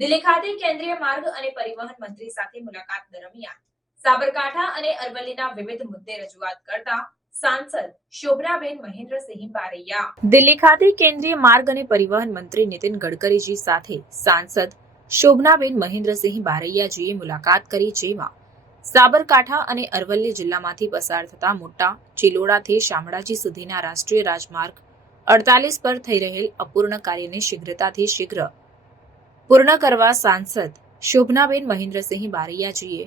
દિલ્હી ખાતે કેન્દ્રીય માર્ગ અને પરિવહન મંત્રી સાથે મુલાકાત દરમિયાન સાબરકાંઠા અને અરવલ્લીના વિવિધ મુદ્દે રજૂઆત કરતા દિલ્હી ખાતે કેન્દ્રીય માર્ગ અને પરિવહન મંત્રી નીતિન ગડકરીજી સાથે સાંસદ શોભનાબેન મહેન્દ્રસિંહ બારૈયાજીએ મુલાકાત કરી, જેમાં સાબરકાંઠા અને અરવલ્લી જિલ્લામાંથી પસાર થતા મોટા ચિલોડાથી શામળાજી સુધીના રાષ્ટ્રીય રાજમાર્ગ અડતાલીસ પર થઈ રહેલ અપૂર્ણ કાર્યને શીઘ્રતાથી શીઘ્ર પૂર્ણ કરવા સાંસદ શોભનાબેન મહેન્દ્રસિંહ બારૈયાજીએ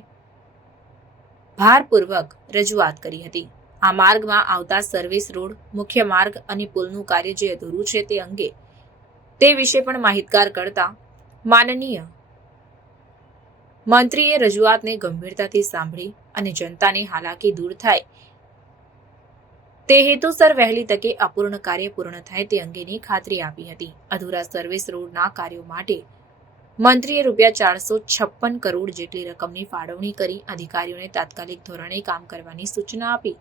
ભારપૂર્વક રજૂઆત કરી હતી. આ માર્ગમાં આવતા સર્વિસ રોડ, મુખ્ય માર્ગ અને પુલનું કાર્ય જે અધૂરું છે તે અંગે તે વિશે પણ માહિતગાર કરતા માનનીય મંત્રીએ રજૂઆતને ગંભીરતાથી સાંભળી અને જનતાની હાલાકી દૂર થાય તે હેતુસર વહેલી તકે અપૂર્ણ કાર્ય પૂર્ણ થાય તે અંગેની ખાતરી આપી હતી. અધૂરા સર્વિસ રોડના કાર્યો માટે મંત્રીએ રૂપિયા ચારસો છપ્પન કરોડ જેટલી રકમની ફાળવણી કરી અધિકારીઓને તાત્કાલિક ધોરણે કામ કરવાની સૂચના આપી.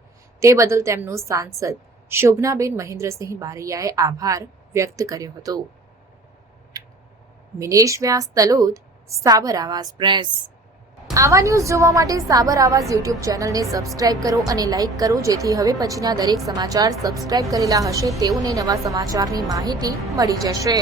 તે બદલ તેમનો સાંસદ શોભનાબેન મહેન્દ્રસિંહ બારૈયાએ આભાર વ્યક્ત કર્યો હતો. મિનેશ વ્યાસ, તલોદ, સાબર આવાસ પ્રેસ. આવા ન્યૂઝ જોવા માટે સાબર આવાસ યુટ્યુબ ચેનલને સબસ્ક્રાઇબ કરો અને લાઇક કરો, જેથી હવે પછીના દરેક સમાચાર સબસ્ક્રાઇબ કરેલા હશે તેઓને નવા સમાચારની માહિતી મળી જશે.